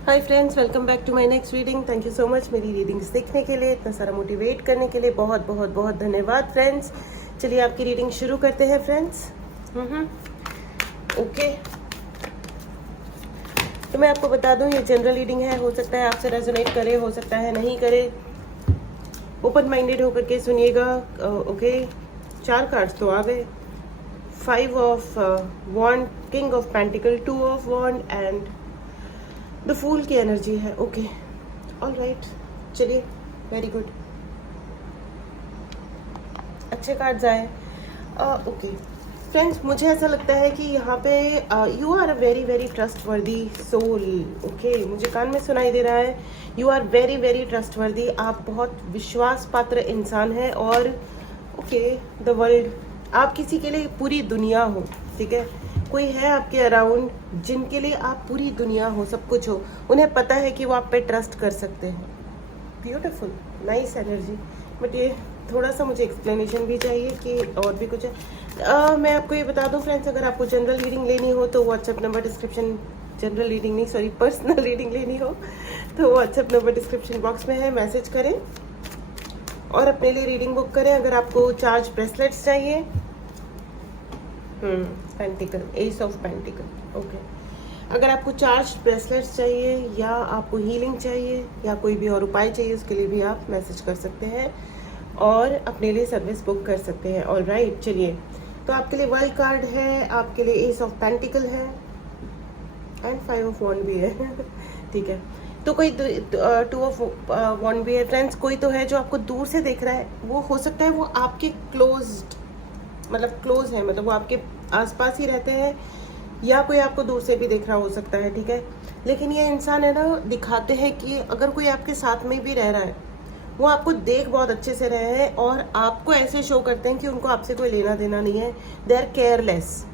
Hi friends, welcome back to my next reading. Thank you so much मेरी readings देखने के लिए, इतना सारा मोटिवेट करने के लिए बहुत बहुत बहुत धन्यवाद फ्रेंड्स। चलिए आपकी रीडिंग शुरू करते हैं फ्रेंड्स। ओके, तो मैं आपको बता दूं ये जनरल रीडिंग है, हो सकता है आपसे रेजोनेट करे, हो सकता है नहीं करे। ओपन माइंडेड होकर के सुनिएगा। ओके, 4 कार्ड्स तो आ गए। 5 of wand, king of pentacle, 2 of wand and the fool की एनर्जी है। ओके, ऑल राइट, चलिए, वेरी गुड, अच्छे कार्ड्स आए। ओके फ्रेंड्स, मुझे ऐसा लगता है कि यहाँ पे you are a very very trustworthy soul. Okay, मुझे कान में सुनाई दे रहा है, you are very very trustworthy. आप बहुत विश्वास पात्र इंसान हैं और ओके, द वर्ल्ड, आप किसी के लिए पूरी दुनिया हो, ठीक है। कोई है आपके अराउंड जिनके लिए आप पूरी दुनिया हो, सब कुछ हो, उन्हें पता है कि वो आप पे ट्रस्ट कर सकते हैं। Beautiful, nice energy. बट ये थोड़ा सा मुझे एक्सप्लेनेशन भी चाहिए कि और भी कुछ है। मैं आपको ये बता दूं फ्रेंड्स, अगर आपको जनरल रीडिंग लेनी हो तो WhatsApp number description, general reading नहीं सॉरी, पर्सनल रीडिंग लेनी हो तो व्हाट्सएप नंबर डिस्क्रिप्शन बॉक्स में है, मैसेज करें और अपने लिए रीडिंग बुक करें। अगर आपको चार्ज ब्रेसलेट्स चाहिए, pentacle, S of pentacle. Okay, अगर आपको चार्ज ब्रेसलेट्स चाहिए या आपको हीलिंग चाहिए या कोई भी और उपाय चाहिए, उसके लिए भी आप मैसेज कर सकते हैं और अपने लिए सर्विस बुक कर सकते हैं। ऑल राइट, चलिए, तो आपके लिए वर्ल्ड कार्ड है, आपके लिए एस ऑफ पेंटिकल है एंड 5 ऑफ वॉन्ड भी है ठीक है, तो कोई 2 ऑफ वॉन्ड भी है फ्रेंड्स। कोई तो है जो आपको दूर से देख रहा है, वो हो सकता है वो आपके क्लोज्ड, मतलब क्लोज है, मतलब वो आपके आसपास ही रहते हैं, या कोई आपको दूर से भी देख रहा हो सकता है, ठीक है। लेकिन ये इंसान है ना, दिखाते हैं कि अगर कोई आपके साथ में भी रह रहा है, वो आपको देख बहुत अच्छे से रहे हैं और आपको ऐसे शो करते हैं कि उनको आपसे कोई लेना देना नहीं है। दे आर केयरलेस,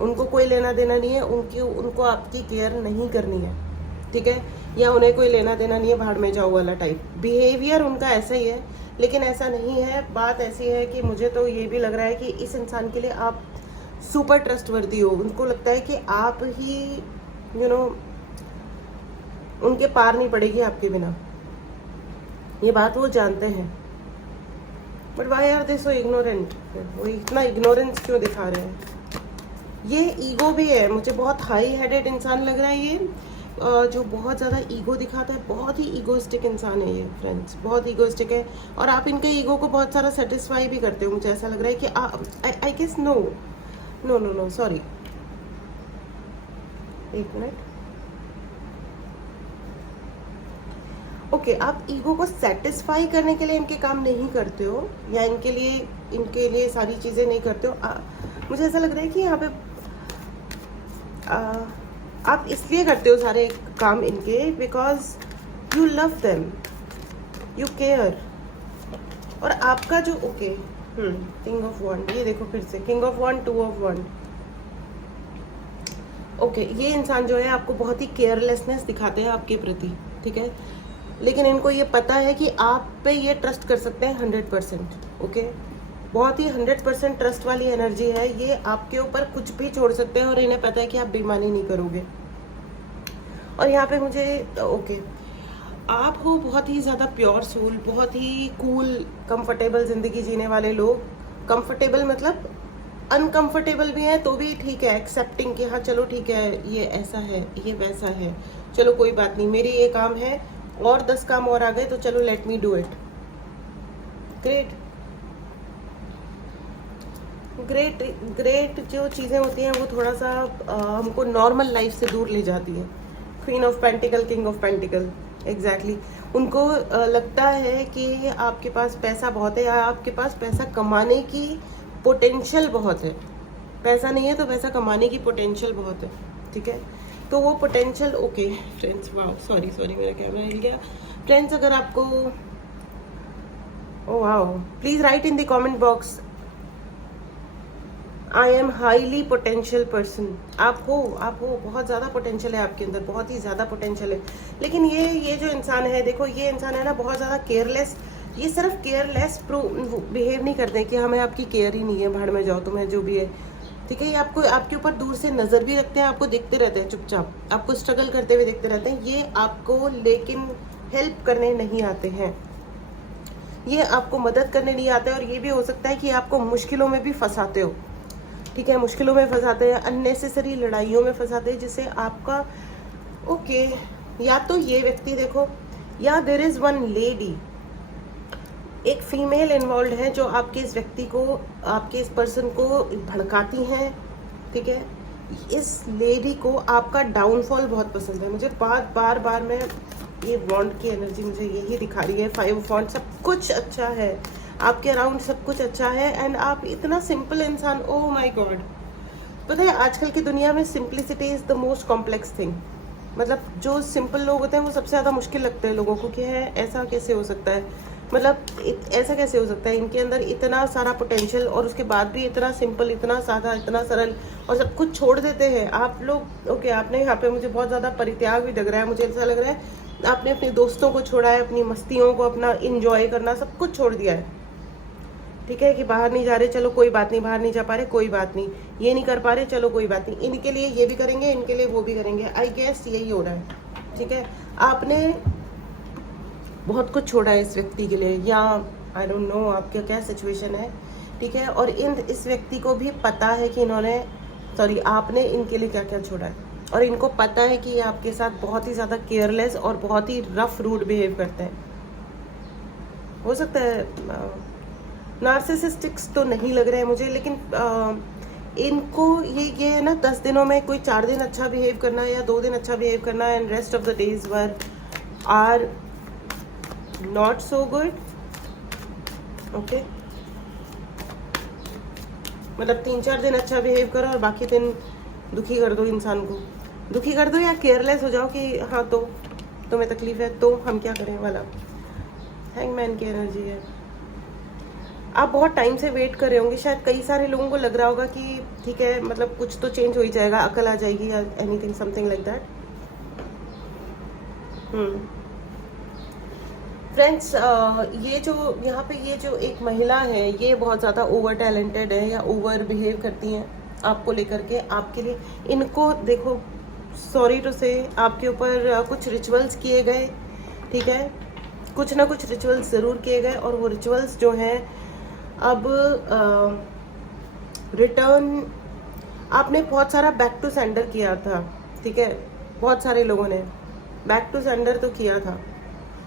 उनको कोई लेना देना नहीं है, उनको आपकी केयर नहीं करनी है, ठीक है, या उन्हें कोई लेना देना नहीं है, भाड़ में जाओ वाला टाइप बिहेवियर उनका ऐसा ही है। लेकिन ऐसा नहीं है, बात ऐसी है कि मुझे तो ये भी लग रहा है कि इस इंसान के लिए आप सुपर ट्रस्टवर्दी हो। उनको लगता है कि आप ही उनके पार नहीं पड़ेगी आपके बिना, ये बात वो जानते हैं। But why are they so ignorant, वो इतना इग्नोरेंस क्यों दिखा रहे हैं? ये ईगो भी है, मुझे बहुत हाई हेडेड इंसान लग रहा है ये, जो बहुत ज़्यादा ईगो दिखाता है। बहुत ही ईगोइस्टिक इंसान है ये फ्रेंड्स, बहुत ईगोइस्टिक है और आप इनके ईगो को बहुत सारा सेटिस्फाई भी करते हो। मुझे ऐसा लग रहा है कि I guess no no no no sorry, एक मिनट। ओके, आप ईगो को सेटिस्फाई करने के लिए इनके काम नहीं करते हो या इनके लिए सारी चीज़ें नहीं करते हो। मुझे ऐसा लग रहा है कि यहाँ पे आप इसलिए करते हो सारे काम इनके, because you love them, you care. और आपका जो ओके, किंग ऑफ वॉन्ड, ये देखो फिर से king of wand, 2 of wand. Okay, ये इंसान जो है आपको बहुत ही केयरलेसनेस दिखाते हैं आपके प्रति, ठीक है। लेकिन इनको ये पता है कि आप पे ये ट्रस्ट कर सकते हैं 100%। ओके, बहुत ही 100% ट्रस्ट वाली एनर्जी है ये, आपके ऊपर कुछ भी छोड़ सकते हैं और इन्हें पता है कि आप बेईमानी नहीं करोगे। और यहाँ पे मुझे ओके, आप हो बहुत ही ज़्यादा प्योर सोल, बहुत ही कूल, कंफर्टेबल ज़िंदगी जीने वाले लोग। कंफर्टेबल मतलब अनकंफर्टेबल भी है तो भी ठीक है, एक्सेप्टिंग कि हाँ चलो ठीक है, ये ऐसा है, ये वैसा है, चलो कोई बात नहीं, मेरी ये काम है और 10 काम और आ गए तो चलो let me do it. Great great great जो चीज़ें होती हैं वो थोड़ा सा हमको नॉर्मल लाइफ से दूर ले जाती हैं। Queen of pentacle, king of pentacle, exactly. उनको लगता है कि आपके पास पैसा बहुत है या आपके पास पैसा कमाने की पोटेंशियल बहुत है। पैसा नहीं है तो पैसा कमाने की पोटेंशियल बहुत है, ठीक है। तो वो पोटेंशियल, ओके फ्रेंड्स, वाह सॉरी सॉरी मेरा कैमरा हिल गया फ्रेंड्स। अगर आपको ओ वाह, please right in the comment box, I am highly potential person. आप हो बहुत ज़्यादा पोटेंशियल है आपके अंदर, बहुत ही ज़्यादा पोटेंशियल है। लेकिन ये जो इंसान है, देखो ये इंसान है ना बहुत ज़्यादा केयरलेस। ये सिर्फ केयरलेस बिहेव नहीं करते कि हमें आपकी केयर ही नहीं है, भाड़ में जाओ तुम्हें जो भी है। ठीक है। ये आपको आपके ऊपर दूर से नज़र भी रखते हैं, आपको देखते रहते हैं चुपचाप, आपको स्ट्रगल करते हुए देखते रहते हैं। ये आपको लेकिन हेल्प करने नहीं आते हैं, ये आपको मदद करने नहीं आते हैं। और ये भी हो सकता है कि आपको मुश्किलों में भी फंसाते हो, ठीक है, मुश्किलों में फंसाते हैं, अननेसेसरी लड़ाइयों में फंसाते हैं, जिससे आपका ओके या तो ये व्यक्ति देखो, या देयर इज़ वन लेडी, एक फीमेल इन्वॉल्व है जो आपके इस व्यक्ति को, आपके इस पर्सन को भड़काती हैं, ठीक है। इस लेडी को आपका डाउनफॉल बहुत पसंद है। मुझे बार बार मैं ये बॉन्ड की एनर्जी मुझे यही दिखा रही है। 5 फॉन्ट, सब कुछ अच्छा है आपके अराउंड, सब कुछ अच्छा है। एंड आप इतना सिंपल इंसान, ओह माय गॉड। पता है आजकल की दुनिया में simplicity is the most complex thing. मतलब जो सिंपल लोग होते हैं वो सबसे ज़्यादा मुश्किल लगते हैं लोगों को, कि है ऐसा कैसे हो सकता है, मतलब ऐसा कैसे हो सकता है, इनके अंदर इतना सारा पोटेंशियल और उसके बाद भी इतना सिंपल, इतना सादा, इतना सरल, और सब कुछ छोड़ देते हैं आप लोग। ओके, आपने यहाँ पे, मुझे बहुत ज़्यादा परित्याग भी लग रहा है, मुझे ऐसा लग रहा है आपने अपने दोस्तों को छोड़ा है, अपनी मस्तियों को, अपना इंजॉय करना, सब कुछ छोड़ दिया है, ठीक है। कि बाहर नहीं जा रहे, चलो कोई बात नहीं, बाहर नहीं जा पा रहे, कोई बात नहीं, ये नहीं कर पा रहे, चलो कोई बात नहीं, इनके लिए ये भी करेंगे, इनके लिए वो भी करेंगे। आई गेस यही हो रहा है, ठीक है। आपने बहुत कुछ छोड़ा है इस व्यक्ति के लिए, या आई डोंट नो आपका क्या सिचुएशन है, ठीक है। और इस व्यक्ति को भी पता है कि आपने इनके लिए क्या क्या छोड़ा है, और इनको पता है कि ये आपके साथ बहुत ही ज़्यादा केयरलेस और बहुत ही रफ रूड बिहेव करते हैं। हो सकता है नार्सिसिस्टिक्स तो नहीं लग रहे हैं मुझे, लेकिन इनको ये है ना, 10 दिनों में कोई 4 दिन अच्छा बिहेव करना या 2 दिन अच्छा बिहेव करना, and rest of the days are not so good, okay. मतलब 3-4 दिन अच्छा बिहेव करो और बाकी दिन दुखी कर दो, इंसान को दुखी कर दो, या केयरलेस हो जाओ कि हाँ तो तुम्हें तकलीफ है तो हम क्या करें वाला। हैंगमैन की एनर्जी है। आप बहुत टाइम से वेट कर रहे होंगे, शायद कई सारे लोगों को लग रहा होगा कि ठीक है, मतलब कुछ तो चेंज हो ही जाएगा, अकल आ जाएगी, या anything something like that. Friends, ये जो यहाँ पे ये जो एक महिला है, ये बहुत ज़्यादा ओवर टैलेंटेड है, या ओवर बिहेव करती हैं आपको लेकर के, आपके लिए। इनको देखो, सॉरी टू से, आपके ऊपर कुछ रिचुअल्स किए गए, ठीक है, कुछ ना कुछ रिचुअल्स ज़रूर किए गए, और वो रिचुअल्स जो हैं अब रिटर्न, आपने बहुत सारा बैक टू सेंडर किया था, ठीक है, बहुत सारे लोगों ने बैक टू सेंडर तो किया था,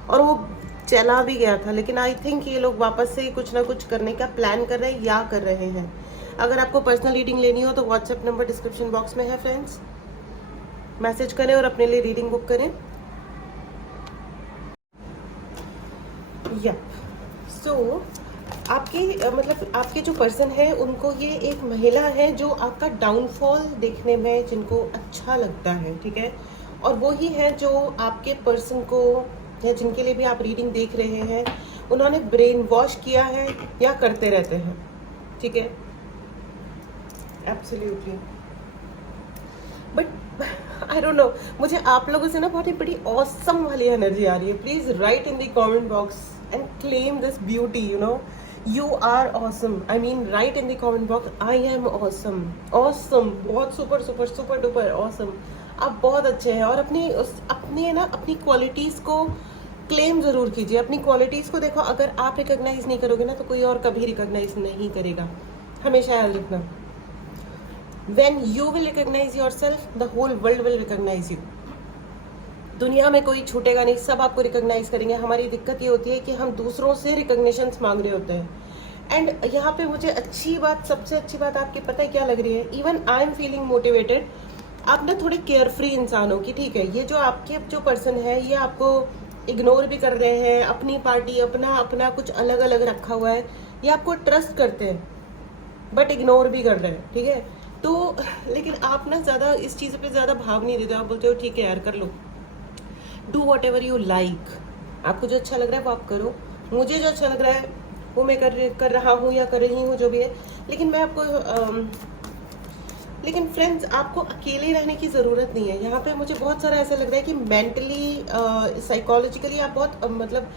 और वो चला भी गया था। लेकिन आई थिंक ये लोग वापस से कुछ ना कुछ करने का प्लान कर रहे हैं या कर रहे हैं। अगर आपको पर्सनल रीडिंग लेनी हो तो व्हाट्सएप नंबर डिस्क्रिप्शन बॉक्स में है फ्रेंड्स, मैसेज करें और अपने लिए रीडिंग बुक करें। या सो आपकी मतलब आपके जो पर्सन है, उनको ये एक महिला है जो आपका डाउनफॉल देखने में जिनको अच्छा लगता है, ठीक है। और वो ही है जो आपके पर्सन को, या जिनके लिए भी आप रीडिंग देख रहे हैं, उन्होंने ब्रेन वॉश किया है या करते रहते हैं, ठीक है। Absolutely. But I don't know, मुझे आप लोगों से ना बहुत ही बड़ी ऑसम वाली एनर्जी आ रही है। Please right in the comment box and claim this beauty, you know, you are awesome. I mean, write in the comment box, I am awesome. Awesome, बहुत super super super duper awesome. आप बहुत अच्छे हैं, और अपनी qualities को claim ज़रूर कीजिए। अपनी क्वालिटीज़ को देखो, अगर आप रिकॉग्नाइज नहीं करोगे ना, तो कोई और कभी रिकॉग्नाइज नहीं करेगा। हमेशा याद रखना, when you will recognize yourself, the whole world will recognize you. दुनिया में कोई छूटेगा नहीं, सब आपको रिकॉग्नाइज करेंगे। हमारी दिक्कत ये होती है कि हम दूसरों से रिकॉग्निशन मांग रहे होते हैं। एंड यहाँ पे मुझे अच्छी बात, सबसे अच्छी बात आपकी पता है क्या लग रही है? Even I am feeling motivated. आप ना थोड़े केयर फ्री इंसान हो कि ठीक है, ये जो आपके जो पर्सन है, ये आपको इग्नोर भी कर रहे हैं, अपनी पार्टी, अपना कुछ अलग अलग रखा हुआ है, ये आपको ट्रस्ट करते हैं बट इग्नोर भी कर रहे हैं, ठीक है। तो लेकिन आप ना ज़्यादा इस चीज़ पे ज़्यादा भाव नहीं देते। आप बोलते हो ठीक है यार, कर लो, do whatever you like. आपको जो अच्छा लग रहा है वो आप करो, मुझे जो अच्छा लग रहा है वो मैं कर रहा हूँ या कर रही हूँ, जो भी है। लेकिन मैं आपको लेकिन फ्रेंड्स, आपको अकेले रहने की ज़रूरत नहीं है। यहाँ पे मुझे बहुत सारा ऐसा लग रहा है कि मेंटली साइकोलॉजिकली आप बहुत मतलब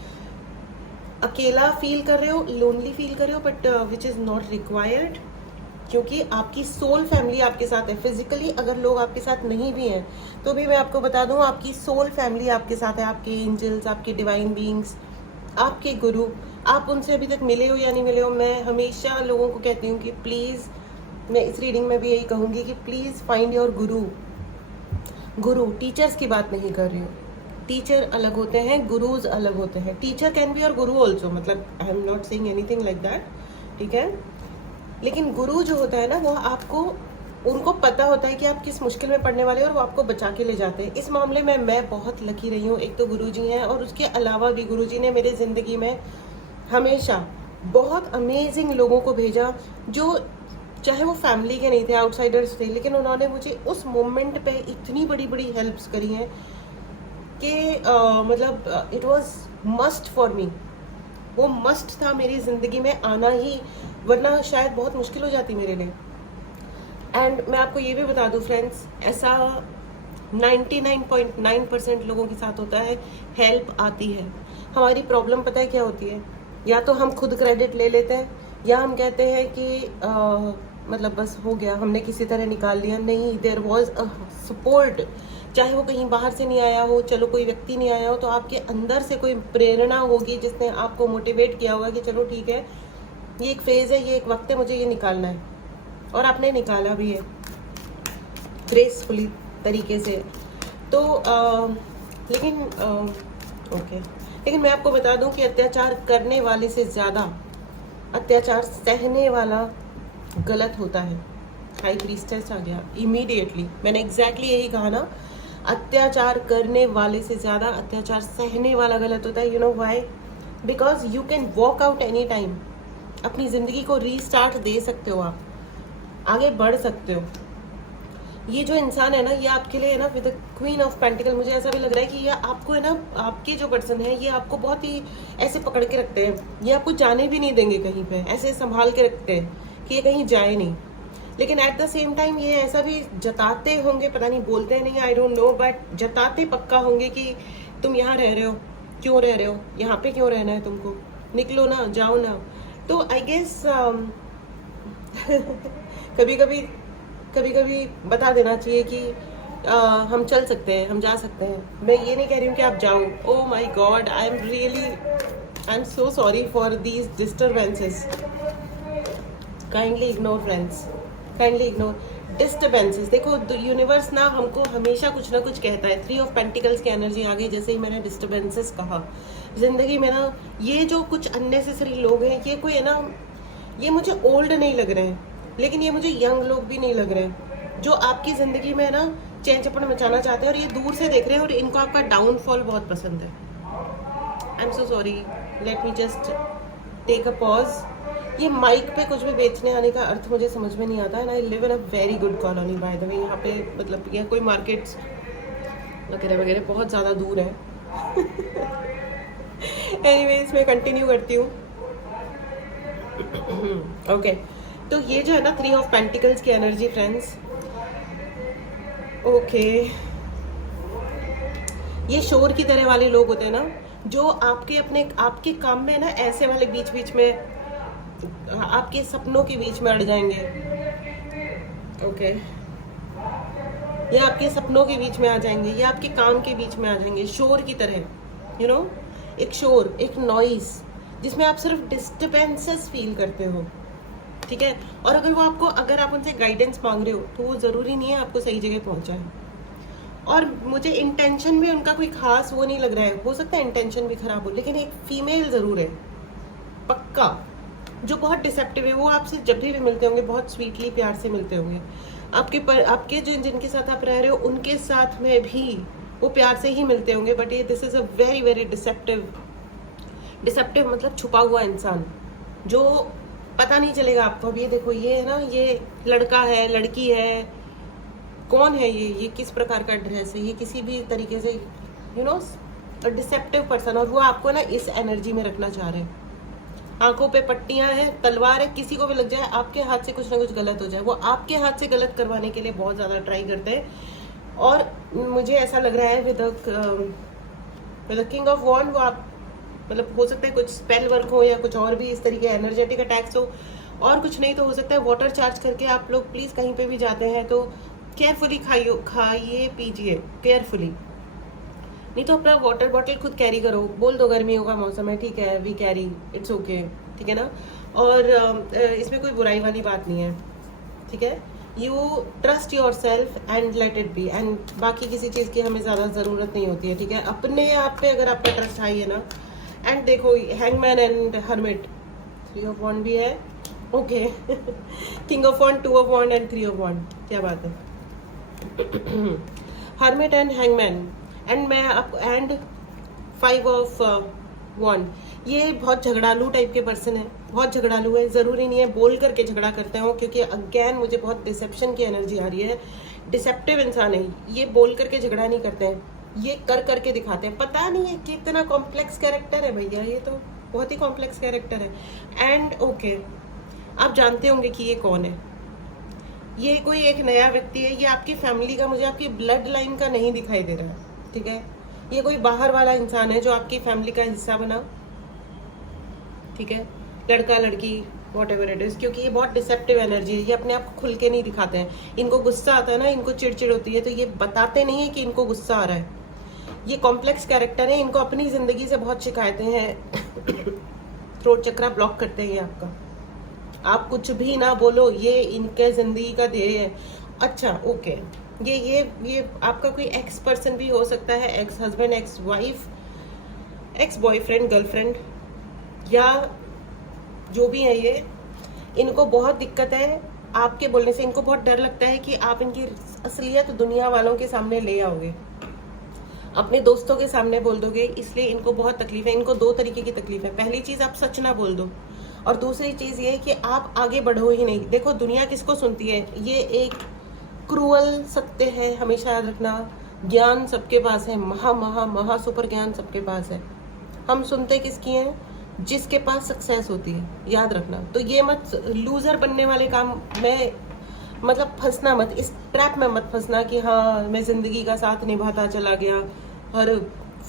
अकेला फील कर रहे हो, लोनली फील कर रहे हो, but which is not required. क्योंकि आपकी सोल फैमिली आपके साथ है। फिजिकली अगर लोग आपके साथ नहीं भी हैं तो भी मैं आपको बता दूं, आपकी सोल फैमिली आपके साथ है। आपके एंजल्स, आपके डिवाइन बीइंग्स, आपके गुरु। आप उनसे अभी तक मिले हो या नहीं मिले हो, मैं हमेशा लोगों को कहती हूँ कि प्लीज़, मैं इस रीडिंग में भी यही कहूँगी कि please find your Guru. Guru, teachers की बात नहीं कर रही हूँ। टीचर अलग होते हैं, गुरुज अलग होते हैं। Teacher can be your Guru also, मतलब I am not saying anything like that, ठीक है। लेकिन गुरु जो होता है ना, वो आपको, उनको पता होता है कि आप किस मुश्किल में पड़ने वाले हैं और वो आपको बचा के ले जाते हैं। इस मामले में मैं बहुत लकी रही हूँ। एक तो गुरुजी हैं और उसके अलावा भी गुरुजी ने मेरे ज़िंदगी में हमेशा बहुत अमेजिंग लोगों को भेजा, जो चाहे वो फैमिली के नहीं थे, आउटसाइडर्स थे, लेकिन उन्होंने मुझे उस मोमेंट पे इतनी बड़ी बड़ी हेल्प्स करी हैं कि मतलब it was must for me. वो मस्ट था मेरी ज़िंदगी में आना ही, वरना शायद बहुत मुश्किल हो जाती मेरे लिए। एंड मैं आपको ये भी बता दूं फ्रेंड्स, ऐसा 99.9% लोगों के साथ होता है। हेल्प आती है। हमारी प्रॉब्लम पता है क्या होती है, या तो हम खुद क्रेडिट ले लेते हैं, या हम कहते हैं कि मतलब बस हो गया, हमने किसी तरह निकाल लिया। नहीं, देयर वॉज अ सपोर्ट। चाहे वो कहीं बाहर से नहीं आया हो, चलो कोई व्यक्ति नहीं आया हो, तो आपके अंदर से कोई प्रेरणा होगी जिसने आपको मोटिवेट किया होगा कि चलो ठीक है, ये एक फेज़ है, ये एक वक्त है, मुझे ये निकालना है। और आपने निकाला भी है ग्रेसफुली तरीके से। तो लेकिन मैं आपको बता दूं कि अत्याचार करने वाले से ज़्यादा अत्याचार सहने वाला गलत होता है। हाई प्रीस्टेस आ गया इमीडिएटली। मैंने एग्जैक्टली यही कहा ना, अत्याचार करने वाले से ज़्यादा अत्याचार सहने वाला गलत होता है। You know why? Because you can walk out any time. अपनी ज़िंदगी को रीस्टार्ट दे सकते हो, आप आगे बढ़ सकते हो। ये जो इंसान है ना, ये आपके लिए है ना, with the queen of pentacle, मुझे ऐसा भी लग रहा है कि ये आपको है ना, आपके जो पर्सन है ये आपको बहुत ही ऐसे पकड़ के रखते हैं। ये आपको जाने भी नहीं देंगे कहीं पे, ऐसे संभाल के रखते हैं कि ये कहीं जाए नहीं। लेकिन एट द सेम टाइम ये ऐसा भी जताते होंगे, पता नहीं बोलते नहीं, आई डोंट नो, बट जताते पक्का होंगे कि तुम यहाँ रह रहे हो, क्यों रह रहे हो, यहाँ पे क्यों रहना है तुमको, निकलो ना, जाओ ना। तो आई गेस कभी कभी बता देना चाहिए कि हम चल सकते हैं, हम जा सकते हैं। मैं ये नहीं कह रही हूँ कि आप जाओ। Oh my God, I am so sorry for these disturbances. Kindly ignore friends, kindly ignore disturbances. देखो, यूनिवर्स ना हमको हमेशा कुछ ना कुछ कहता है। 3 ऑफ पेंटिकल्स की एनर्जी आ गई जैसे ही मैंने डिस्टर्बेंसेस कहा। जिंदगी में ना ये जो कुछ अननेसेसरी लोग हैं, ये कोई है ना, ये मुझे ओल्ड नहीं लग रहे हैं, लेकिन ये मुझे यंग लोग भी नहीं लग रहे हैं, जो आपकी ज़िंदगी में ना चैन चपड़ मचाना चाहते हैं और ये दूर से देख रहे हैं और इनको आपका डाउनफॉल बहुत पसंद है। I am so sorry, let me just take a pause. ये माइक पे कुछ भी बेचने आने का अर्थ मुझे समझ में नहीं आता है। I live in a very good colony by the way. यहाँ पे मतलब यह कोई मार्केट्स वगैरह वगैरह बहुत ज़्यादा दूर है। एनीवेज, मैं कंटिन्यू करती हूँ। ओके, तो ये जो है ना 3 ऑफ पेंटिकल्स की एनर्जी फ्रेंड्स, ओके, ये शोर की तरह वाले लोग होते हैं ना, जो आपके काम में ना ऐसे वाले बीच बीच में, आपके सपनों के बीच में अड़ जाएंगे। ओके, ये आपके सपनों के बीच में आ जाएंगे, ये आपके काम के बीच में आ जाएंगे, शोर की तरह। यू नो, एक शोर, एक नॉइज जिसमें आप सिर्फ डिस्टर्बेंसेस फील करते हो, ठीक है। और अगर आप उनसे गाइडेंस मांग रहे हो तो वो ज़रूरी नहीं है आपको सही जगह पहुंचाए। और मुझे इंटेंशन में उनका कोई खास वो नहीं लग रहा है। हो सकता है इंटेंशन भी खराब हो, लेकिन एक फीमेल ज़रूर है पक्का, जो बहुत डिसेप्टिव है। वो आपसे जब भी मिलते होंगे बहुत स्वीटली, प्यार से मिलते होंगे। आपके जिनके साथ आप रह रहे हो उनके साथ में भी वो प्यार से ही मिलते होंगे, बट ये this is a very very deceptive मतलब छुपा हुआ इंसान, जो पता नहीं चलेगा आपको। अब ये देखो, ये है ना, ये लड़का है, लड़की है, कौन है ये किस प्रकार का ड्रेस है, ये किसी भी तरीके से यू नो डिसेप्टिव पर्सन, और वो आपको ना इस एनर्जी में रखना चाह रहे हैं। आंखों पे पट्टियां हैं, तलवार है, किसी को भी लग जाए, आपके हाथ से कुछ ना कुछ गलत हो जाए, वो आपके हाथ से गलत करवाने के लिए बहुत ज़्यादा ट्राई करते हैं। और मुझे ऐसा लग रहा है विद किंग ऑफ वॉन्ड, वो आप मतलब हो सकता है कुछ स्पेल वर्क हो या कुछ और भी इस तरीके एनर्जेटिक अटैक्स हो, और कुछ नहीं तो हो सकता है वाटर चार्ज करके आप लोग प्लीज़ कहीं पे भी जाते हैं तो केयरफुली खाइए पीजिए केयरफुली, नहीं तो अपना वाटर बॉटल खुद कैरी करो, बोल दो गर्मियों का मौसम है, ठीक है, वी कैरी, इट्स ओके, ठीक है ना। और इसमें कोई बुराई वाली बात नहीं है, ठीक है। You trust your self and let it be, and बाकी किसी चीज़ की हमें ज़्यादा ज़रूरत नहीं होती है, ठीक है। अपने आप पे अगर आपका ट्रस्ट हाई है ना, एंड देखो hangman and hermit, 3 of wand भी है, okay king of wand, 2 of wand and 3 of wand, क्या बात है। हर्मिट एंड हैंगमैन एंड मैं आप एंड 5 ऑफ वॉन्ड, ये बहुत झगड़ालू टाइप के पर्सन है, बहुत झगड़ालू है, ज़रूरी नहीं है बोल करके झगड़ा करते हो, क्योंकि अगेन मुझे बहुत डिसेप्शन की एनर्जी आ रही है। डिसेप्टिव इंसान है ये, बोल करके झगड़ा नहीं करते हैं, ये कर करके दिखाते हैं। पता नहीं है कितना कॉम्प्लेक्स कैरेक्टर है भैया, ये तो बहुत ही कॉम्प्लेक्स कैरेक्टर है। एंड ओके, आप जानते होंगे कि ये कौन है, ये कोई एक नया व्यक्ति है, ये आपकी फैमिली का, मुझे आपकी ब्लड लाइन का नहीं दिखाई दे रहा है, ठीक है। ये कोई बाहर वाला इंसान है जो आपकी फैमिली का हिस्सा बना, ठीक है, लड़का लड़की वॉट एवर इट इज, क्योंकि ये बहुत डिसेप्टिव एनर्जी है, ये अपने आप को खुल के नहीं दिखाते हैं। इनको गुस्सा आता है ना, इनको चिड़चिड़ होती है, तो ये बताते नहीं है कि इनको गुस्सा आ रहा है। ये कॉम्प्लेक्स कैरेक्टर है, इनको अपनी जिंदगी से बहुत शिकायतें हैं थ्रोट चक्रा ब्लॉक करते हैं ये आपका, आप कुछ भी ना बोलो, ये इनके जिंदगी का ध्येय है। अच्छा ओके, ये आपका कोई एक्स पर्सन भी हो सकता है, ex husband, ex wife, ex boyfriend, girlfriend, या जो भी है ये, इनको बहुत दिक्कत है आपके बोलने से, इनको बहुत डर लगता है कि आप इनकी असलियत दुनिया वालों के सामने ले आओगे, अपने दोस्तों के सामने बोल दोगे, इसलिए इनको बहुत तकलीफ है। इनको 2 तरीके की तकलीफ है, पहली चीज़ आप सच ना बोल दो, और दूसरी चीज़ ये कि आप आगे बढ़ो ही नहीं। देखो दुनिया किसको सुनती है, ये एक क्रूअल सत्य है, हमेशा याद रखना। ज्ञान सबके पास है, महा महा महा सुपर ज्ञान सबके पास है, हम सुनते किसकी हैं, जिसके पास सक्सेस होती है, याद रखना। तो ये मत लूजर बनने वाले काम में, मतलब फंसना मत, इस ट्रैप में मत फंसना कि हाँ मैं जिंदगी का साथ निभाता चला गया, हर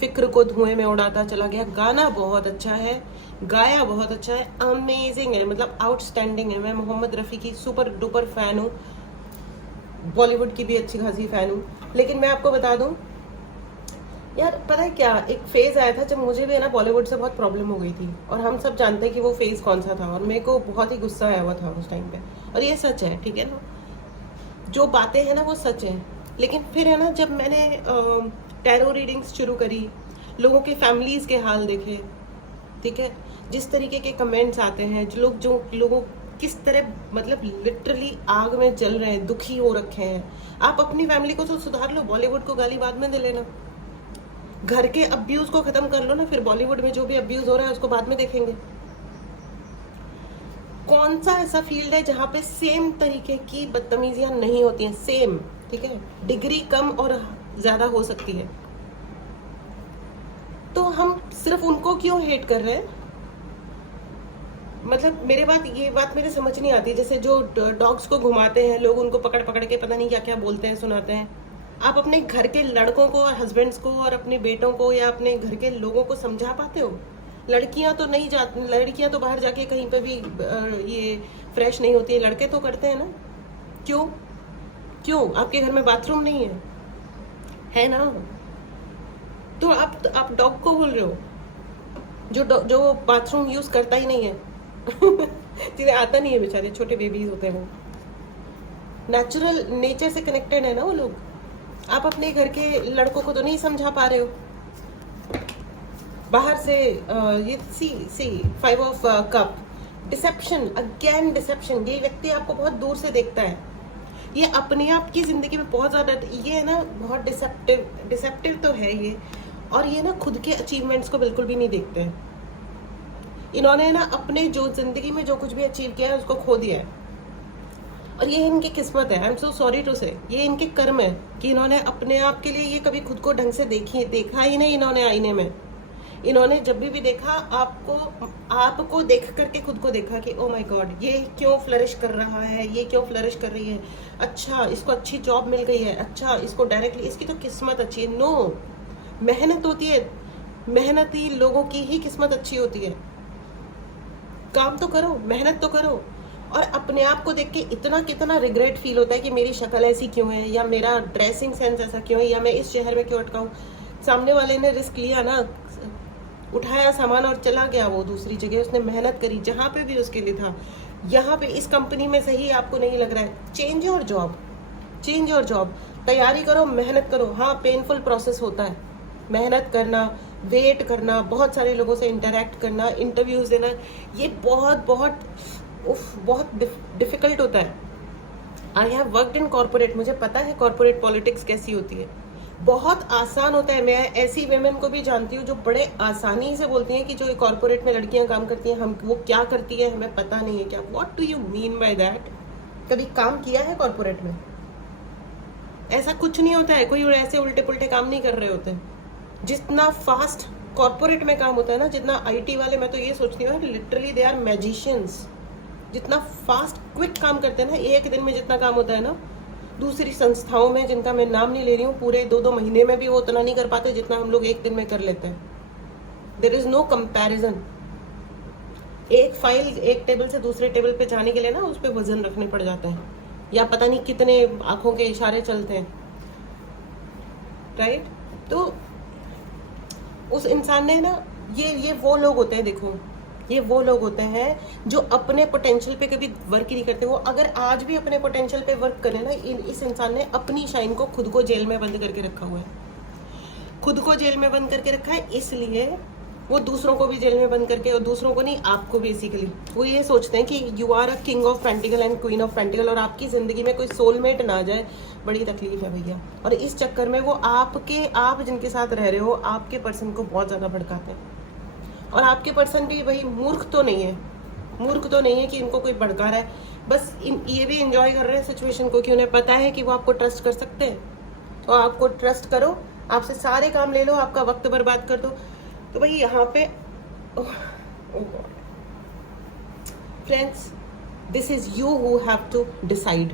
फिक्र को धुएं में उड़ाता चला गया। गाना बहुत अच्छा है, गाया बहुत अच्छा है, अमेजिंग है, मतलब आउटस्टैंडिंग है। मैं मोहम्मद रफ़ी की सुपर डुपर फैन हूँ, बॉलीवुड की भी अच्छी खासी फैन हूँ। लेकिन मैं आपको बता दूँ यार, पता है क्या, एक फेज़ आया था जब मुझे भी है ना बॉलीवुड से बहुत प्रॉब्लम हो गई थी, और हम सब जानते हैं कि वो फेज़ कौन सा था, और मेरे को बहुत ही गुस्सा आया हुआ था उस टाइम पे, और ये सच है, ठीक है ना, जो बातें हैं ना वो सच है। लेकिन फिर है ना, जब मैंने टैरो रीडिंग्स शुरू करी, लोगों के फैमिलीज़ के हाल देखे, ठीक है, जिस तरीके के कमेंट्स आते हैं, जो लोगों किस तरह मतलब लिटरली आग में जल रहे हैं, दुखी हो रखे हैं। आप अपनी फैमिली को तो सुधार लो, बॉलीवुड को गाली बाद में दे लेना, घर के अब्यूज को खत्म कर लो ना, फिर बॉलीवुड में जो भी अब्यूज हो रहा है उसको बाद में देखेंगे। कौन सा ऐसा फील्ड है जहाँ पे सेम तरीके की बदतमीजियां नहीं होती हैं, सेम, ठीक है, डिग्री कम और ज्यादा हो सकती है, तो हम सिर्फ उनको क्यों हेट कर रहे हैं। मतलब ये बात मेरे समझ नहीं आती, जैसे जो डॉग्स को घुमाते हैं लोग, उनको पकड़ पकड़ के पता नहीं क्या क्या बोलते हैं, सुनाते हैं। आप अपने घर के लड़कों को और हस्बैंड्स को और अपने बेटों को या अपने घर के लोगों को समझा पाते हो। लड़कियां तो नहीं जाती, लड़कियां तो बाहर जाके कहीं पे भी ये फ्रेश नहीं होती है, लड़के तो करते हैं ना। क्यों आपके घर में बाथरूम नहीं है ना, तो आप डॉग को बोल रहे हो जो बाथरूम यूज करता ही नहीं है जिन्हें आता नहीं है, बेचारे छोटे बेबीज होते हैं, नेचुरल नेचर से कनेक्टेड है ना वो लोग। आप अपने घर के लड़कों को तो नहीं समझा पा रहे हो, बाहर से ये see 5 of cup, deception, again deception. ये व्यक्ति आपको बहुत दूर से देखता है, ये अपने आप की जिंदगी में बहुत ज्यादा, ये है ना बहुत डिसेप्टिव तो है ये, और ये ना खुद के अचीवमेंट्स को बिल्कुल भी नहीं देखते हैं। इन्होंने ना अपने जो जिंदगी में जो कुछ भी अचीव किया है उसको खो दिया है, और ये इनकी किस्मत है, I am so sorry to say, ये इनके कर्म है कि इन्होंने अपने आप के लिए ये कभी खुद को ढंग से देखा ही नहीं इन्होंने आईने में। इन्होंने जब भी देखा आपको देख करके खुद को देखा कि ओ माय गॉड, ये क्यों फ्लरिश कर रहा है, ये क्यों फ्लरिश कर रही है, अच्छा इसको अच्छी जॉब मिल गई है, अच्छा इसको डायरेक्टली, इसकी तो किस्मत अच्छी है। नो, मेहनत होती है, मेहनती लोगों की ही किस्मत अच्छी होती है। काम तो करो, मेहनत तो करो, और अपने आप को देख के इतना कितना रिग्रेट फील होता है कि मेरी शक्ल ऐसी क्यों है, या मेरा ड्रेसिंग सेंस ऐसा क्यों है, या मैं इस शहर में क्यों अटका हूँ। सामने वाले ने रिस्क लिया ना, उठाया सामान और चला गया वो दूसरी जगह, उसने मेहनत करी जहाँ पे भी उसके लिए था। यहाँ पे इस कंपनी में सही आपको नहीं लग रहा है, change your job, change your job. तैयारी करो, मेहनत करो। हाँ, पेनफुल प्रोसेस होता है, मेहनत करना, वेट करना, बहुत सारे लोगों से इंटरेक्ट करना, इंटरव्यूज देना, ये बहुत बहुत बहुत डिफिकल्ट होता है। I have worked in corporate, मुझे पता है कॉर्पोरेट पॉलिटिक्स कैसी होती है। बहुत आसान होता है। मैं ऐसी वेमेन को भी जानती हूँ जो बड़े आसानी से बोलती हैं कि जो कॉर्पोरेट में लड़कियां काम करती हैं, हम वो क्या करती है हमें पता नहीं है क्या। What do you mean by that? कभी काम किया है कॉर्पोरेट में? ऐसा कुछ नहीं होता है, कोई ऐसे उल्टे पुल्टे काम नहीं कर रहे होते। जितना फास्ट कॉर्पोरेट में काम होता है ना, जितना आईटी वाले, मैं तो ये सोचती हूँ लिटरली दे आर मैजिशियंस। जितना फास्ट क्विक काम करते हैं ना, एक दिन में जितना काम होता है ना, दूसरी संस्थाओं में जिनका मैं नाम नहीं ले रही हूँ, पूरे 2-2 महीने में भी वो उतना नहीं कर पाते जितना हम लोग एक दिन में कर लेते हैं। There is no comparison. एक फाइल एक टेबल से दूसरे टेबल पे जाने के लिए ना उस पर वजन रखने पड़ जाते हैं, या पता नहीं कितने आंखों के इशारे चलते हैं, राइट? तो उस इंसान ने ना, ये वो लोग होते हैं, देखो ये वो लोग होते हैं जो अपने पोटेंशियल पे कभी वर्क ही नहीं करते। वो अगर आज भी अपने पोटेंशियल पे वर्क करें ना, इस इंसान ने अपनी शाइन को, खुद को जेल में बंद करके रखा हुआ है। खुद को जेल में बंद करके रखा है, इसलिए वो दूसरों को भी जेल में बंद करके, और दूसरों को नहीं, आपको बेसिकली वो ये सोचते हैं कि you are a king of pentacle and queen of pentacle, और आपकी जिंदगी में कोई सोलमेट ना आ जाए, बड़ी तकलीफ है भैया। और इस चक्कर में वो आप जिनके साथ रह रहे हो, आपके पर्सन को बहुत ज्यादा भड़काते हैं। और आपके पर्सन भी भाई मूर्ख तो नहीं है, मूर्ख तो नहीं है कि इनको कोई भड़का रहा है, बस ये भी एंजॉय कर रहे हैं सिचुएशन को, कि उन्हें पता है कि वो आपको ट्रस्ट कर सकते हैं। तो आपको ट्रस्ट करो, आपसे सारे काम ले लो, आपका वक्त बर्बाद कर दो। तो भाई यहाँ पे friends, this is you who have to decide.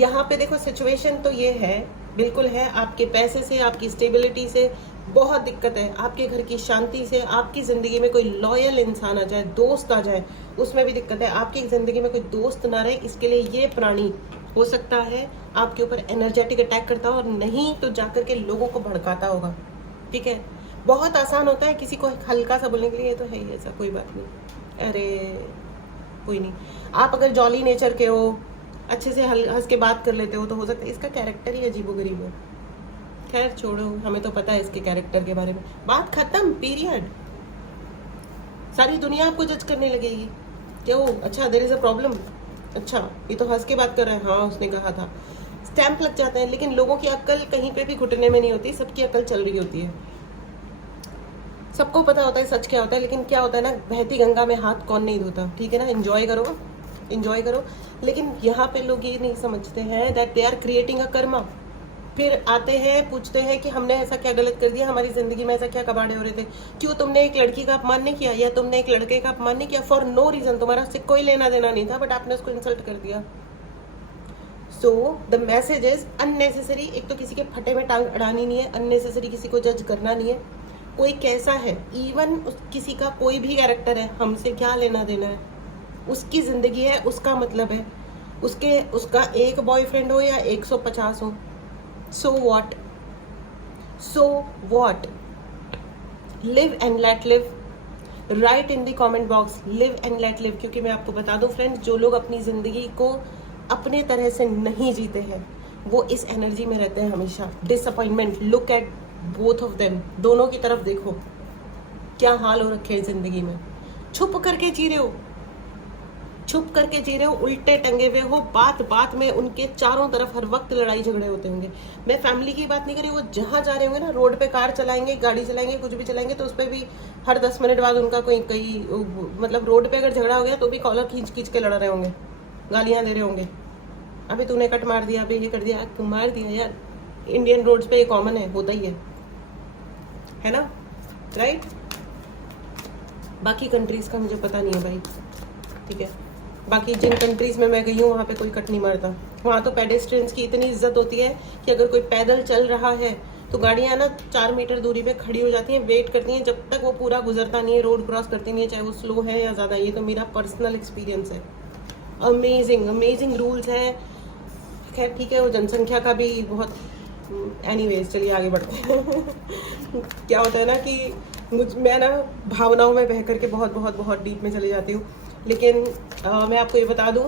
यहाँ पे देखो सिचुएशन तो ये है, बिल्कुल है, आपके पैसे से, आपकी स्टेबिलिटी से बहुत दिक्कत है, आपके घर की शांति से, आपकी जिंदगी में कोई लॉयल इंसान आ जाए, दोस्त आ जाए, उसमें भी दिक्कत है। आपकी जिंदगी में कोई दोस्त ना रहे, इसके लिए ये प्राणी हो सकता है आपके ऊपर एनर्जेटिक अटैक करता हो, और नहीं तो जाकर के लोगों को भड़काता होगा। ठीक है, बहुत आसान होता है किसी को हल्का सा बोलने के लिए, ये तो है ही ऐसा, कोई बात नहीं, अरे कोई नहीं। आप अगर जॉली नेचर के हो, अच्छे से हंस के बात कर लेते हो, तो हो सकता है इसका कैरेक्टर ही अजीबोगरीब है। खैर छोड़ो, हमें तो पता है इसके कैरेक्टर के बारे में, बात खत्म, पीरियड। सारी दुनिया आपको जज करने लगेगी, क्यों? अच्छा, देयर इज अ प्रॉब्लम, अच्छा ये तो हंस के बात कर रहा है, हाँ उसने कहा था, स्टैंप लग जाता है। लेकिन लोगों की अक्ल कहीं पे भी घुटने में नहीं होती, सबकी अक्ल चल रही होती है। सबको पता होता है सच क्या होता है, लेकिन क्या होता है ना, बहती गंगा में हाथ कौन नहीं धोता। ठीक है ना, एंजॉय करो, एंजॉय करो। लेकिन यहाँ पे लोग ये नहीं समझते हैं that they are creating a karma. फिर आते हैं, पूछते हैं कि हमने ऐसा क्या गलत कर दिया, हमारी जिंदगी में ऐसा क्या कबाड़े हो रहे थे, क्यों तुमने एक लड़की का अपमान नहीं किया, या तुमने एक लड़के का अपमान नहीं किया, फॉर नो रीजन, तुम्हारा उससे कोई लेना देना नहीं था, बट आपने उसको इंसल्ट कर दिया। So the message is unnecessary. एक तो किसी के फटे में टांग अड़ानी नहीं है, अननेसेसरी किसी को जज करना नहीं है। कोई कैसा है, इवन किसी का कोई भी कैरेक्टर है, हमसे क्या लेना देना है, उसकी जिंदगी है, उसका मतलब है, उसका एक बॉयफ्रेंड हो या 150 हो, so what, so what, live and let live, write in the comment box live and let live। क्योंकि मैं आपको बता दूं फ्रेंड्स, जो लोग अपनी जिंदगी को अपने तरह से नहीं जीते हैं, वो इस एनर्जी में रहते हैं हमेशा, disappointment. Look at both of them, दोनों की तरफ देखो क्या हाल हो रखे हैं जिंदगी में। छुप करके जी रहे हो, छुप करके जी रहे हो, उल्टे टंगे हुए हो, बात बात में उनके चारों तरफ हर वक्त लड़ाई झगड़े होते होंगे। मैं फैमिली की बात नहीं कर रही, वो जहाँ जा रहे होंगे ना, रोड पे कार चलाएंगे, गाड़ी चलाएंगे, कुछ भी चलाएंगे, तो उस पर भी हर 10 मिनट बाद उनका कोई मतलब रोड पे अगर झगड़ा हो गया तो भी कॉलर खींच खींच के लड़ रहे होंगे, गालियाँ दे रहे होंगे, अभी तूने कट मार दिया, अभी ये कर दिया, क्यों मार दिया यार। इंडियन रोड्स पे ये कॉमन है, होता ही है ना, राइट? बाकी कंट्रीज का मुझे पता नहीं है भाई, ठीक है। बाकी जिन कंट्रीज में मैं गई हूँ वहाँ पे कोई कट नहीं मारता। वहाँ तो पेडेस्ट्रियंस की इतनी इज्जत होती है कि अगर कोई पैदल चल रहा है तो गाड़ियाँ ना 4 मीटर दूरी पे खड़ी हो जाती हैं, वेट करती हैं जब तक वो पूरा गुजरता नहीं है, रोड क्रॉस करती नहीं है, चाहे वो स्लो है या ज़्यादा। ये तो मेरा पर्सनल एक्सपीरियंस है, अमेजिंग अमेजिंग रूल्स हैं। खैर ठीक है, वो जनसंख्या का भी बहुत, एनीवेज चलिए आगे बढ़ते हैं। क्या होता है ना कि मैं ना भावनाओं में बह करके बहुत बहुत बहुत डीप में चली जाती हूँ, लेकिन मैं आपको ये बता दूँ,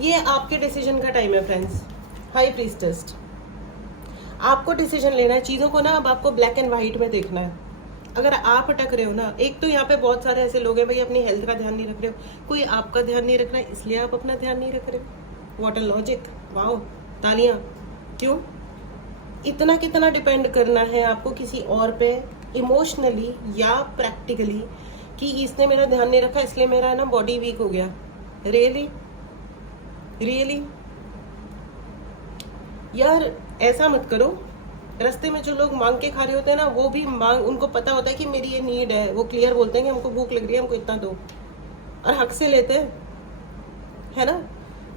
ये आपके डिसीजन का टाइम है फ्रेंड्स। हाई प्रीस्टेस, आपको डिसीजन लेना है चीज़ों को ना, अब आपको ब्लैक एंड वाइट में देखना है। अगर आप अटक रहे हो ना, एक तो यहाँ पे बहुत सारे ऐसे लोग हैं भाई अपनी हेल्थ का ध्यान नहीं रख रहे हो, कोई आपका ध्यान नहीं रख रहा है इसलिए आप अपना ध्यान नहीं रख रहे हो। व्हाट अ लॉजिक, वाओ, तालियां। क्यों? इतना कितना डिपेंड करना है आपको किसी और पे, इमोशनली या प्रैक्टिकली, कि इसने मेरा ध्यान नहीं रखा इसलिए मेरा ना बॉडी वीक हो गया। रियली रियली यार, ऐसा मत करो। रास्ते में जो लोग मांग के खा रहे होते हैं ना, वो भी मांग, उनको पता होता है कि मेरी ये नीड है, वो क्लियर बोलते हैं कि हमको भूख लग रही है, हमको इतना दो, और हक से लेते हैं, है ना।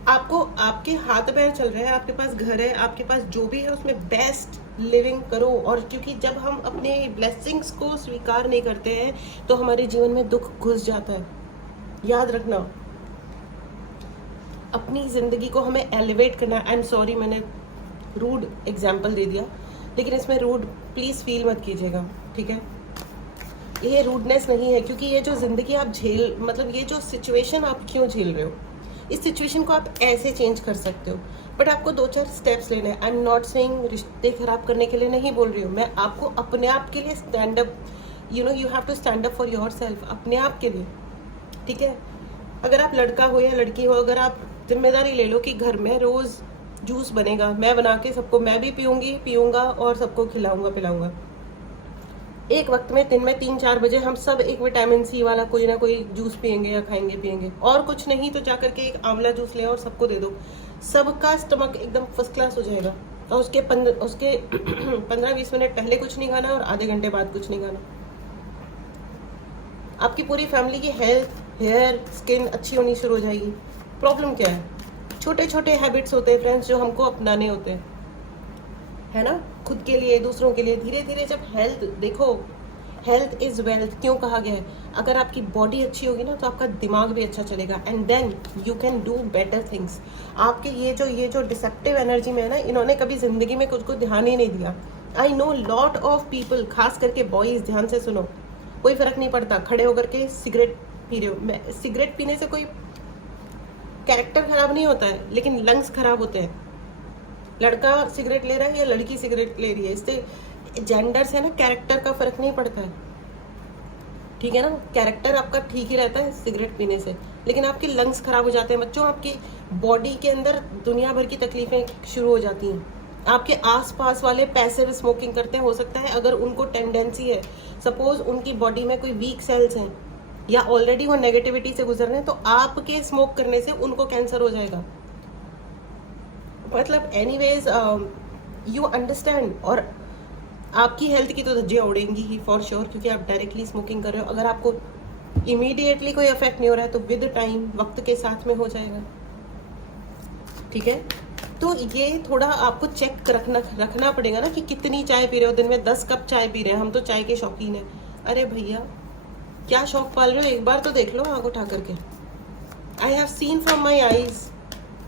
आपको आपके हाथ पैर चल रहे हैं, आपके पास घर है, आपके पास जो भी है उसमें बेस्ट लिविंग करो। और क्योंकि जब हम अपने ब्लेसिंग्स को स्वीकार नहीं करते हैं तो हमारे जीवन में दुख घुस जाता है। याद रखना, अपनी जिंदगी को हमें एलिवेट करना है। आई एम सॉरी, मैंने रूड एग्जाम्पल दे दिया, लेकिन इसमें रूड प्लीज फील मत कीजिएगा, ठीक है। ये रूडनेस नहीं है, क्योंकि ये जो जिंदगी आप झेल, मतलब ये जो सिचुएशन आप क्यों झेल रहे हो, इस सिचुएशन को आप ऐसे चेंज कर सकते हो, बट आपको 2-4 स्टेप्स लेने हैं। आई एम नॉट सेइंग रिश्ते खराब करने के लिए नहीं बोल रही हूँ, मैं आपको अपने आप के लिए stand up, you have to stand up for yourself, अपने आप के लिए, ठीक है। अगर आप लड़का हो या लड़की हो, अगर आप जिम्मेदारी ले लो कि घर में रोज जूस बनेगा, मैं बना के सबको, मैं भी पीऊंगा और सबको खिलाऊंगा पिलाऊंगा। एक वक्त में दिन में 3-4 बजे हम सब एक विटामिन सी वाला कोई ना कोई जूस पियेंगे या खाएंगे पियेंगे, और कुछ नहीं तो जाकर के एक आंवला जूस ले और सबको दे दो, सबका स्टमक एकदम फर्स्ट क्लास हो जाएगा। और उसके 15-20 मिनट पहले कुछ नहीं खाना और आधे घंटे बाद कुछ नहीं खाना। आपकी पूरी फैमिली की हेल्थ, हेयर, स्किन अच्छी होनी शुरू हो जाएगी। प्रॉब्लम क्या है? छोटे छोटे हैबिट्स होते हैं फ्रेंड्स जो हमको अपनाने होते हैं, है ना, खुद के लिए, दूसरों के लिए। धीरे धीरे जब हेल्थ, देखो हेल्थ इज वेल्थ क्यों कहा गया है। अगर आपकी बॉडी अच्छी होगी ना तो आपका दिमाग भी अच्छा चलेगा, and then you can do better things. आपके ये जो डिसेप्टिव एनर्जी में है ना, इन्होंने कभी जिंदगी में कुछ को ध्यान ही नहीं दिया। I know lot of people, खास करके बॉयज, ध्यान से सुनो, कोई फर्क नहीं पड़ता खड़े होकर के सिगरेट पी रहे हो। सिगरेट पीने से कोई कैरेक्टर खराब नहीं होता है, लेकिन लंग्स खराब होते हैं। लड़का सिगरेट ले रहा है या लड़की सिगरेट ले रही है, इससे जेंडर से ना कैरेक्टर का फर्क नहीं पड़ता है, ठीक है ना। कैरेक्टर आपका ठीक ही रहता है सिगरेट पीने से, लेकिन आपके लंग्स खराब हो जाते हैं बच्चों। आपकी बॉडी के अंदर दुनिया भर की तकलीफें शुरू हो जाती हैं। आपके आसपास वाले पैसिव स्मोकिंग करते हैं, हो सकता है अगर उनको टेंडेंसी है, सपोज उनकी बॉडी में कोई वीक सेल्स हैं या ऑलरेडी वो नेगेटिविटी से गुजर रहे हैं, तो आपके स्मोक करने से उनको कैंसर हो जाएगा। मतलब एनीवेज यू अंडरस्टैंड। और आपकी हेल्थ की तो धज्जियां उड़ेंगी ही फॉर श्योर, क्योंकि आप डायरेक्टली स्मोकिंग कर रहे हो। अगर आपको इमीडिएटली कोई इफेक्ट नहीं हो रहा है तो विद टाइम, वक्त के साथ में हो जाएगा, ठीक है। तो ये थोड़ा आपको चेक रखना पड़ेगा ना कि कितनी चाय पी रहे हो। दिन में 10 कप चाय पी रहे हैं हम, तो चाय के शौकीन है। अरे भैया क्या शौक पाल रहे हो, एक बार तो देख लो आंख उठा करके। I have seen from my eyes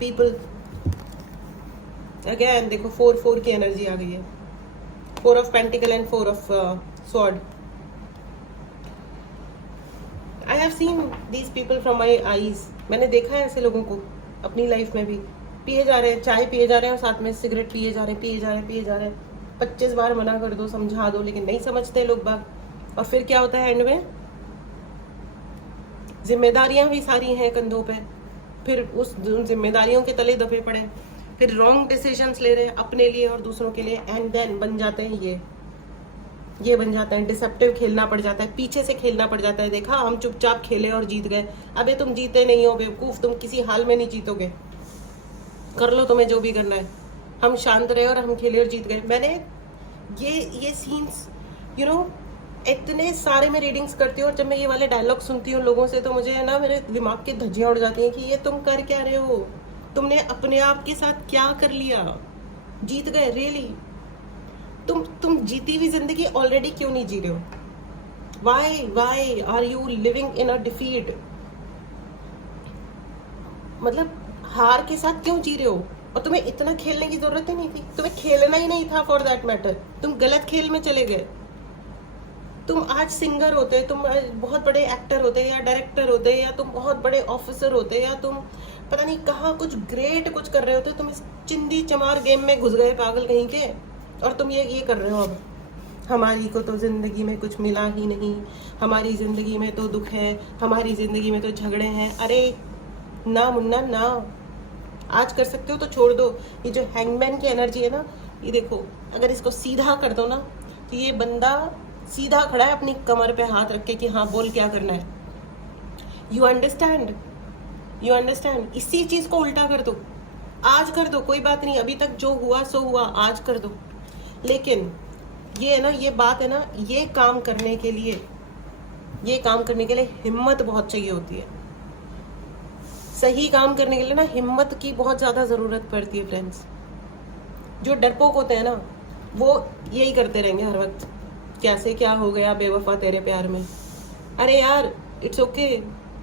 people, again देखो 4 की एनर्जी आ गई है, 4 of pentacle and 4 of sword. I have seen these people from my eyes. मैंने देखा है ऐसे लोगों को अपनी लाइफ में भी, पिए जा रहे हैं, चाय पिए जा रहे हैं और साथ में सिगरेट पिए जा रहे हैं। 25 बार मना कर दो, समझा दो, लेकिन नहीं समझते लोग बाग। और फिर क्या होता है एंड में, जिम्मेदारियां भी सारी हैं कंधों पे, फिर उस जिम्मेदारियों के तले दबे पड़े, फिर रॉन्ग डिसीजंस ले रहे हैं अपने लिए और दूसरों के लिए, एंड देन बन जाते हैं ये बन जाता है डिसेप्टिव। खेलना पड़ जाता है, पीछे से खेलना पड़ जाता है। देखा, हम चुपचाप खेले और जीत गए। अबे तुम जीते नहीं हो बेवकूफ, तुम किसी हाल में नहीं जीतोगे, कर लो तुम्हें जो भी करना है। हम शांत रहे और हम खेले और जीत गए। मैंने ये सीन्स इतने सारे मैं रीडिंग्स करती हूँ, और जब मैं ये वाले डायलॉग सुनती हूँ लोगों से, तो मुझे ना मेरे दिमाग की धज्जियां उड़ जाती हैं कि ये तुम कर क्या रहे हो, तुमने अपने आप के साथ क्या कर लिया, जीत गए रियली। तुम जीती हुई जिंदगी ऑलरेडी क्यों नहीं जी रहे हो? Why are you living in a defeat? मतलब हार के साथ क्यों जी रहे हो? और तुम्हें इतना खेलने की जरूरत ही नहीं थी, तुम्हें खेलना ही नहीं था फॉर दैट मैटर, तुम गलत खेल में चले गए। तुम आज सिंगर होते, तुम आज बहुत बड़े एक्टर होते या डायरेक्टर होते, या तुम बहुत बड़े ऑफिसर होते, या तुम पता नहीं कहाँ कुछ ग्रेट कुछ कर रहे होते, तुम इस चिंदी चमार गेम में घुस गए पागल कहीं के, और तुम ये कर रहे हो। अब हमारी को तो जिंदगी में कुछ मिला ही नहीं, हमारी जिंदगी में तो दुख है, हमारी जिंदगी में तो झगड़े हैं। अरे ना मुन्ना ना, आज कर सकते हो तो छोड़ दो। ये जो हैंगमैन की एनर्जी है ना, ये देखो, अगर इसको सीधा कर दो ना तो ये बंदा सीधा खड़ा है अपनी कमर पे हाथ रख के कि हाँ बोल क्या करना है। You understand, you understand. इसी चीज को उल्टा कर दो, आज कर दो, कोई बात नहीं, अभी तक जो हुआ सो हुआ, आज कर दो। लेकिन ये है ना, ये बात है ना, ये काम करने के लिए हिम्मत बहुत चाहिए होती है। सही काम करने के लिए ना हिम्मत की बहुत ज्यादा जरूरत पड़ती है फ्रेंड्स। जो डरपोक होते हैं ना वो यही करते रहेंगे हर वक्त, कैसे क्या हो गया बेवफा तेरे प्यार में। अरे यार इट्स ओके,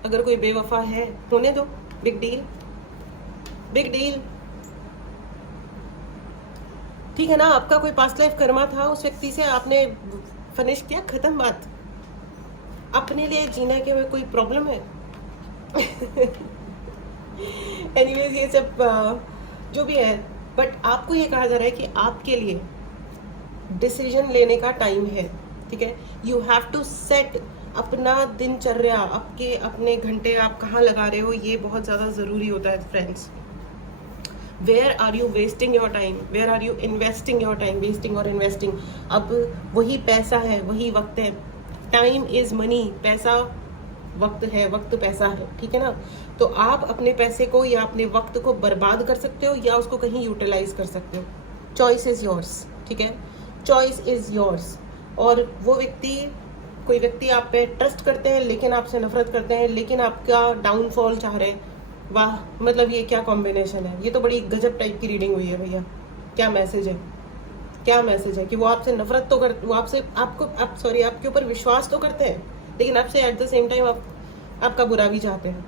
अगर कोई बेवफा है होने दो, बिग डील, बिग डील, ठीक है ना। आपका कोई पास्ट लाइफ कर्मा था, उस व्यक्ति से आपने फिनिश किया, खत्म बात। अपने लिए जीने के में कोई प्रॉब्लम है? एनीवेज ये सब जो भी है, बट आपको ये कहा जा रहा है कि आपके लिए डिसीजन लेने का टाइम है, ठीक है। यू हैव टू सेट अपना दिनचर्या, आपके अपने घंटे आप कहाँ लगा रहे हो, ये बहुत ज़्यादा ज़रूरी होता है friends. Where are you wasting your time, where are you investing your time, wasting और इन्वेस्टिंग। अब वही पैसा है, वही वक्त है। टाइम इज मनी, पैसा वक्त है, वक्त पैसा है, ठीक है ना। तो आप अपने पैसे को या अपने वक्त को बर्बाद कर सकते हो या उसको कहीं यूटिलाइज कर सकते हो। चॉइस इज योर्स, ठीक है, चॉइस इज योर्स। और वो व्यक्ति, कोई व्यक्ति आप पे ट्रस्ट करते हैं लेकिन आपसे नफरत करते हैं, लेकिन आपका डाउनफॉल चाह रहे हैं। वाह, मतलब ये क्या कॉम्बिनेशन है, ये तो बड़ी गजब टाइप की रीडिंग हुई है भैया। क्या मैसेज है, क्या मैसेज है कि वो आपसे नफरत तो कर, वो आपसे आपके ऊपर विश्वास तो करते हैं, लेकिन आपसे एट द सेम टाइम आपका बुरा भी चाहते हैं।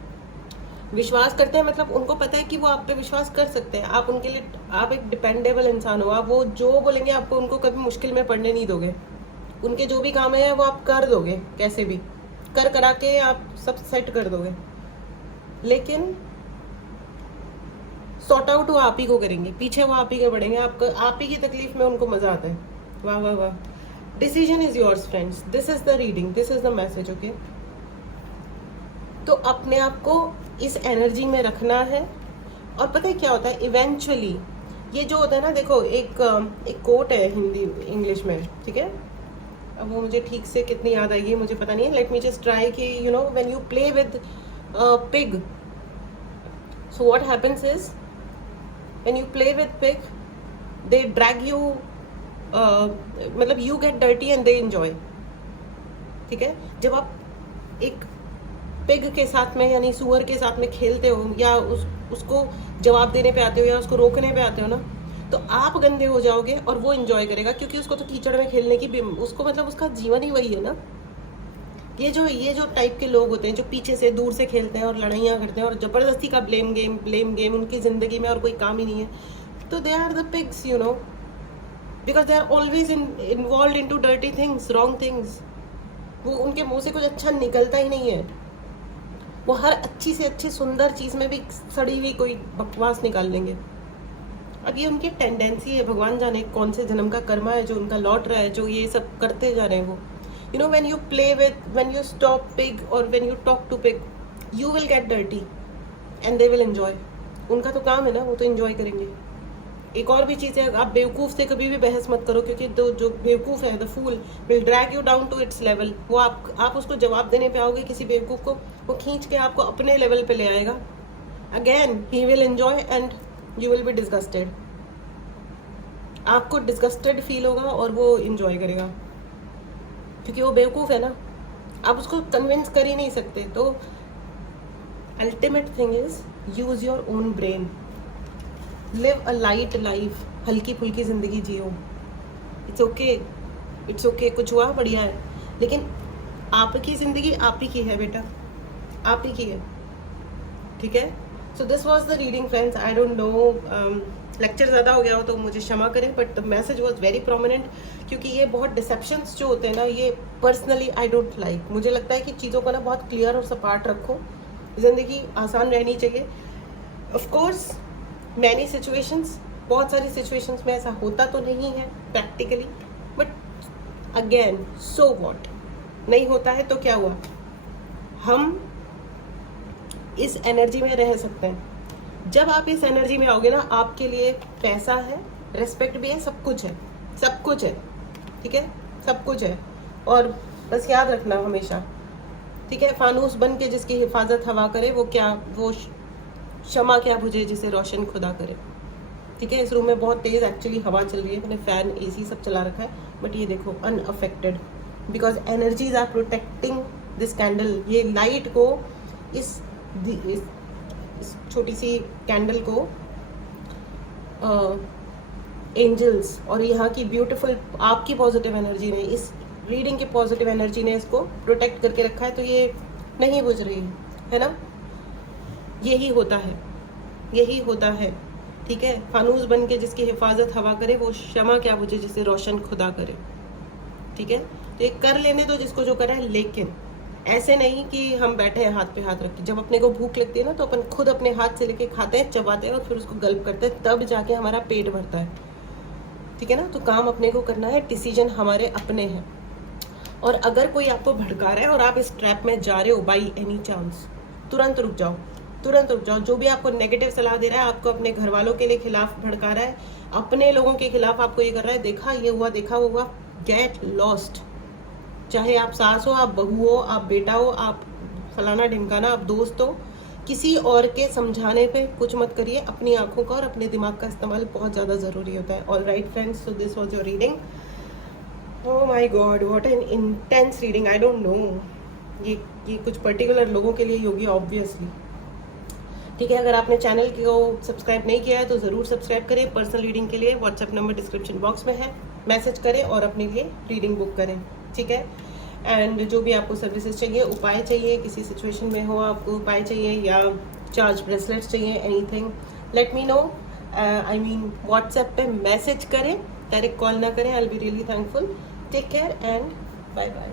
विश्वास करते हैं मतलब उनको पता है कि वो आप पे विश्वास कर सकते हैं, आप उनके लिए, आप एक डिपेंडेबल इंसान हो। आप वो जो बोलेंगे आपको, उनको कभी मुश्किल में पड़ने नहीं दोगे। उनके जो भी काम है वो आप कर दोगे, कैसे भी करा के आप सब सेट कर दोगे। लेकिन सॉर्ट आउट वो आप ही को करेंगे, पीछे वो आप ही के बढ़ेंगे, आप ही की तकलीफ में उनको मजा आता है। वाह वाह वाह। Decision is yours friends, this is the reading, this is the message, okay. तो अपने आप को इस एनर्जी में रखना है। और पता है क्या होता है इवेंचुअली, ये जो होता है ना, देखो एक कोट है हिंदी इंग्लिश में, ठीक है। अब वो मुझे ठीक से कितनी याद आएगी मुझे पता नहीं है, लेट मी जस्ट ट्राई कि you know when you play with pig, so what happens is when you play with pig they drag you, मतलब you get dirty and they enjoy, ठीक है। जब आप एक पिग के साथ में यानी सुअर के साथ में खेलते हो या उसको जवाब देने पे आते हो या उसको रोकने पे आते हो ना, तो आप गंदे हो जाओगे और वो एंजॉय करेगा, क्योंकि उसको तो कीचड़ में खेलने की उसको मतलब उसका जीवन ही वही है ना। ये जो टाइप के लोग होते हैं जो पीछे से दूर से खेलते हैं और लड़ाइयाँ करते हैं और जबरदस्ती का ब्लेम गेम उनकी जिंदगी में और कोई काम ही नहीं है, तो they are the pigs, you know, because they are always involve into dirty things, wrong things. वो उनके मुंह से कुछ अच्छा निकलता ही नहीं है, वो हर अच्छी से अच्छी सुंदर चीज में भी सड़ी हुई कोई बकवास निकाल लेंगे। अब ये उनकी टेंडेंसी है, भगवान जाने कौन से जन्म का कर्मा है जो उनका लौट रहा है, जो ये सब करते जा रहे हैं वो। You know when you play with, when you stop pig और when you talk to pig, you will get dirty and they will enjoy. उनका तो काम है ना, वो तो एंजॉय करेंगे। एक और भी चीज़ है, आप बेवकूफ़ से कभी भी बहस मत करो, क्योंकि जो बेवकूफ़ है, the fool will drag you down to its level. वो आप उसको जवाब देने पे आओगे किसी बेवकूफ़ को, वो खींच के आपको अपने लेवल पे ले आएगा। Again he will enjoy and you will be disgusted. आपको डिस्गस्टेड फील होगा और वो एंजॉय करेगा, क्योंकि वो बेवकूफ़ है ना, आप उसको कन्विंस कर ही नहीं सकते। तो ultimate thing is use your own brain, live a light life, हल्की फुल्की ज़िंदगी जियो। इट्स ओके, इट्स ओके, कुछ हुआ बढ़िया है, लेकिन आपकी ज़िंदगी आप ही की है बेटा, आप ही की है, ठीक है। So this was the reading friends. I don't know, lecture ज़्यादा हो गया हो तो मुझे क्षमा करें, but the message was very prominent. क्योंकि ये बहुत डिसेप्शंस जो होते हैं ना, ये पर्सनली आई डोंट लाइक. मुझे लगता है कि चीज़ों को ना बहुत क्लियर और सपाट रखो. ज़िंदगी आसान रहनी चाहिए. ऑफ कोर्स मैनी सिचुएशंस, बहुत सारी सिचुएशंस में ऐसा होता तो नहीं है practically, but again so what. नहीं होता है तो क्या हुआ, हम इस एनर्जी में रह सकते हैं. जब आप इस एनर्जी में आओगे ना, आपके लिए पैसा है, रेस्पेक्ट भी है, सब कुछ है, सब कुछ है. ठीक है, सब कुछ है. और बस याद रखना हमेशा, ठीक है, फानूस बन के जिसकी हिफाजत हवा करे, वो क्या, वो क्षमा क्या बुझे जिसे रोशन खुदा करे. ठीक है, इस रूम में बहुत तेज़ एक्चुअली हवा चल रही है, मैंने फ़ैन एसी सब चला रखा है, बट ये देखो unaffected, because energies are protecting this candle. ये लाइट को, इस छोटी सी कैंडल को एंजल्स और यहाँ की ब्यूटीफुल आपकी पॉजिटिव एनर्जी ने, इस रीडिंग की पॉजिटिव एनर्जी ने इसको प्रोटेक्ट करके रखा है. तो ये नहीं बुझ रही है ना, यही होता है, यही होता है. ठीक है, फानूस बन के जिसकी हिफाजत हवा करे, वो क्षमा क्या बुझे जिसे रोशन खुदा करे. ठीक है, तो ये कर लेने दो जिसको जो करा है, लेकिन ऐसे नहीं कि हम बैठे हैं हाथ पे हाथ रख के. जब अपने को भूख लगती है ना, तो अपन खुद अपने हाथ से लेके खाते हैं, चबाते हैं और फिर उसको गल्प करते हैं, तब जाके हमारा पेट भरता है. ठीक है ना, तो काम अपने को करना है, डिसीजन हमारे अपने हैं. और अगर कोई आपको भड़का रहा है और आप इस ट्रैप में जा रहे हो बाई एनी चांस, तुरंत रुक जाओ, तुरंत रुक जाओ. जो भी आपको नेगेटिव सलाह दे रहा है, आपको अपने घर वालों के लिए खिलाफ भड़का रहा है, अपने लोगों के खिलाफ आपको ये कर रहा है, देखा ये हुआ, देखा वो हुआ, गेट लॉस्ट. चाहे आप सास हो, आप बहू हो, आप बेटा हो, आप फलाना ढिमकाना, आप दोस्त हो, किसी और के समझाने पे कुछ मत करिए. अपनी आंखों का और अपने दिमाग का इस्तेमाल बहुत ज़्यादा ज़रूरी होता है. All right friends, so this was your reading. Oh my God, what an intense reading. I don't know, ये कुछ पर्टिकुलर लोगों के लिए होगी ऑब्वियसली. ठीक है, अगर आपने चैनल को सब्सक्राइब नहीं किया है तो ज़रूर सब्सक्राइब करें. पर्सनल रीडिंग के लिए व्हाट्सएप नंबर डिस्क्रिप्शन बॉक्स में है, मैसेज करें और अपने लिए रीडिंग बुक करें. ठीक है, एंड जो भी आपको सर्विसेज चाहिए, उपाय चाहिए, किसी सिचुएशन में हो आपको उपाय चाहिए, या चार्ज ब्रेसलेट्स चाहिए, anything, let me know. I mean WhatsApp पे मैसेज करें, डायरेक्ट कॉल ना करें. I will be really thankful. Take care and bye bye.